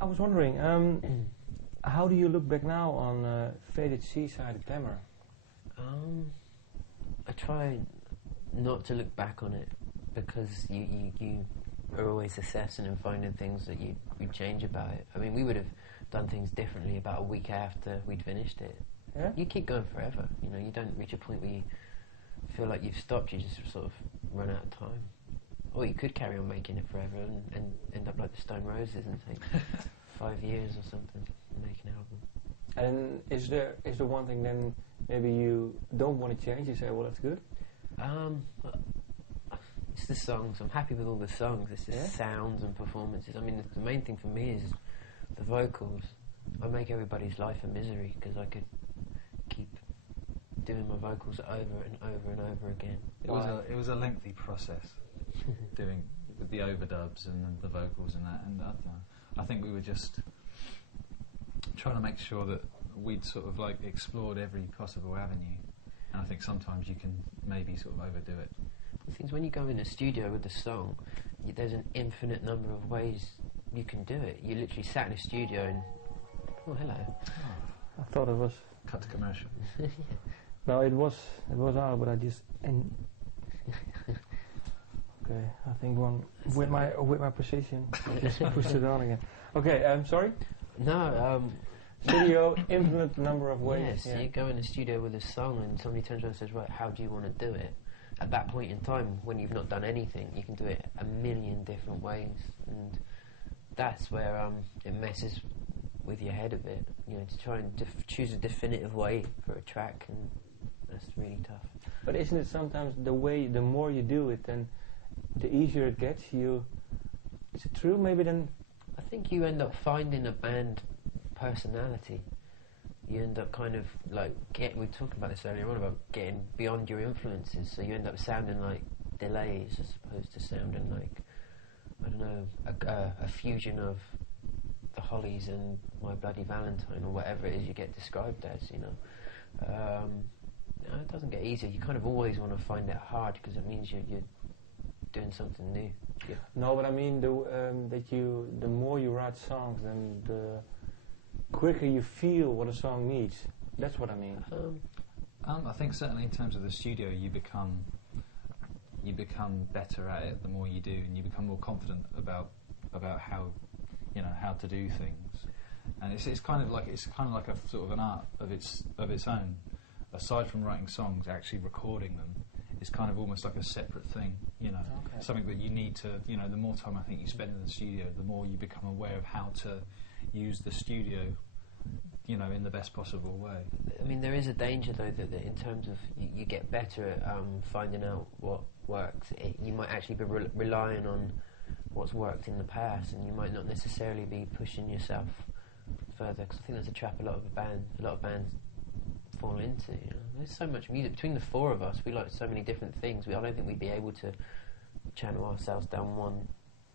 I was wondering, how do you look back now on Faded Seaside Glamour? I try not to look back on it because you are always assessing and finding things that you'd change about it. I mean, we would have done things differently about a week after we'd finished it. Yeah? You keep going forever, you know, you don't reach a point where you feel like you've stopped, you just sort of run out of time. Or you could carry on making it forever and end up like the Stone Roses and take 5 years or something to make an album. And is there one thing then maybe you don't want to change? You say, well, that's good. It's the songs. I'm happy with all the songs. It's just sounds and performances. I mean, the main thing for me is the vocals. I make everybody's life a misery because I could keep doing my vocals over and over and over again. It was a lengthy process doing with the overdubs and the vocals and that. And I think we were just trying to make sure that we'd sort of like explored every possible avenue. And I think sometimes you can maybe sort of overdo it. The thing is, when you go in a studio with a song, there's an infinite number of ways you can do it. You literally sat in a studio and... Oh, hello. I thought it was... Cut to commercial. No, it was out, but I just... Okay, I think with my precision, just pushed it on again. Okay, sorry? No, Studio, infinite number of ways. Yes, you go in the studio with a song and somebody turns around and says, right, how do you want to do it? At that point in time, when you've not done anything, you can do it a million different ways, and that's where it messes with your head a bit, you know, to try and choose a definitive way for a track, and that's really tough. But isn't it sometimes the more you do it, then the easier it gets? Is it true? Maybe then... I think you end up finding a band personality. You end up kind of like we were talking about this earlier on about getting beyond your influences, so you end up sounding like Delays as opposed to sounding like, I don't know, a fusion of the Hollies and My Bloody Valentine or whatever it is you get described as, you know. No, it doesn't get easier. You kind of always want to find it hard because it means you're doing something new. Yeah. No, but I mean the more you write songs, then the quicker you feel what a song needs. That's what I mean. I think certainly in terms of the studio, you become better at it the more you do, and you become more confident about how to do things. And it's kind of like a sort of an art of its own. Aside from writing songs, actually recording them is kind of almost like a separate thing. You know, something that you need to. You know, the more time I think you spend in the studio, the more you become aware of how to use the studio, you know, in the best possible way. I mean, there is a danger though that in terms of you get better at finding out what works. You might actually be relying on what's worked in the past, and you might not necessarily be pushing yourself further. Because I think there's a trap a lot of bands fall into. You know? There's so much music between the four of us. We like so many different things. I don't think we'd be able to channel ourselves down one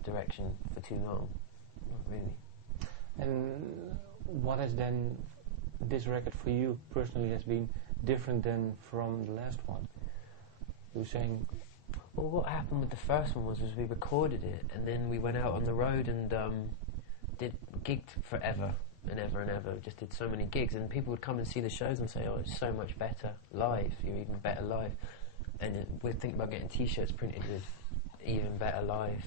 direction for too long. Not really. And what has then this record for you personally has been different than from the last one? You were saying... Well, what happened with the first one was we recorded it and then we went out on the road and gigged forever and ever and ever. Just did so many gigs, and people would come and see the shows and say, oh, it's so much better live, you're even better live. And we'd think about getting t-shirts printed with even better live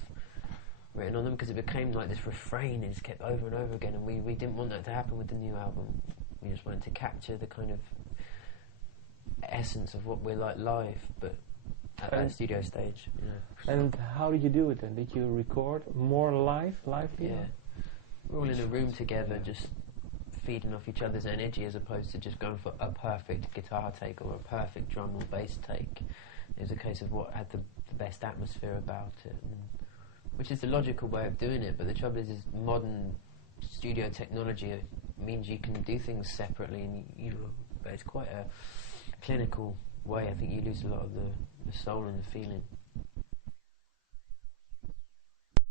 written on them, because it became like this refrain. It just kept over and over again, and we didn't want that to happen with the new album. We just wanted to capture the kind of essence of what we're like live, but at that studio stage. Yeah. And how did you do it then? Did you record more live? Yeah. We're all in a room together, just feeding off each other's energy, as opposed to just going for a perfect guitar take or a perfect drum or bass take. It was a case of what had the best atmosphere about it, which is the logical way of doing it. But the trouble is modern studio technology means you can do things separately, and but it's quite a clinical way. I think you lose a lot of the soul and the feeling.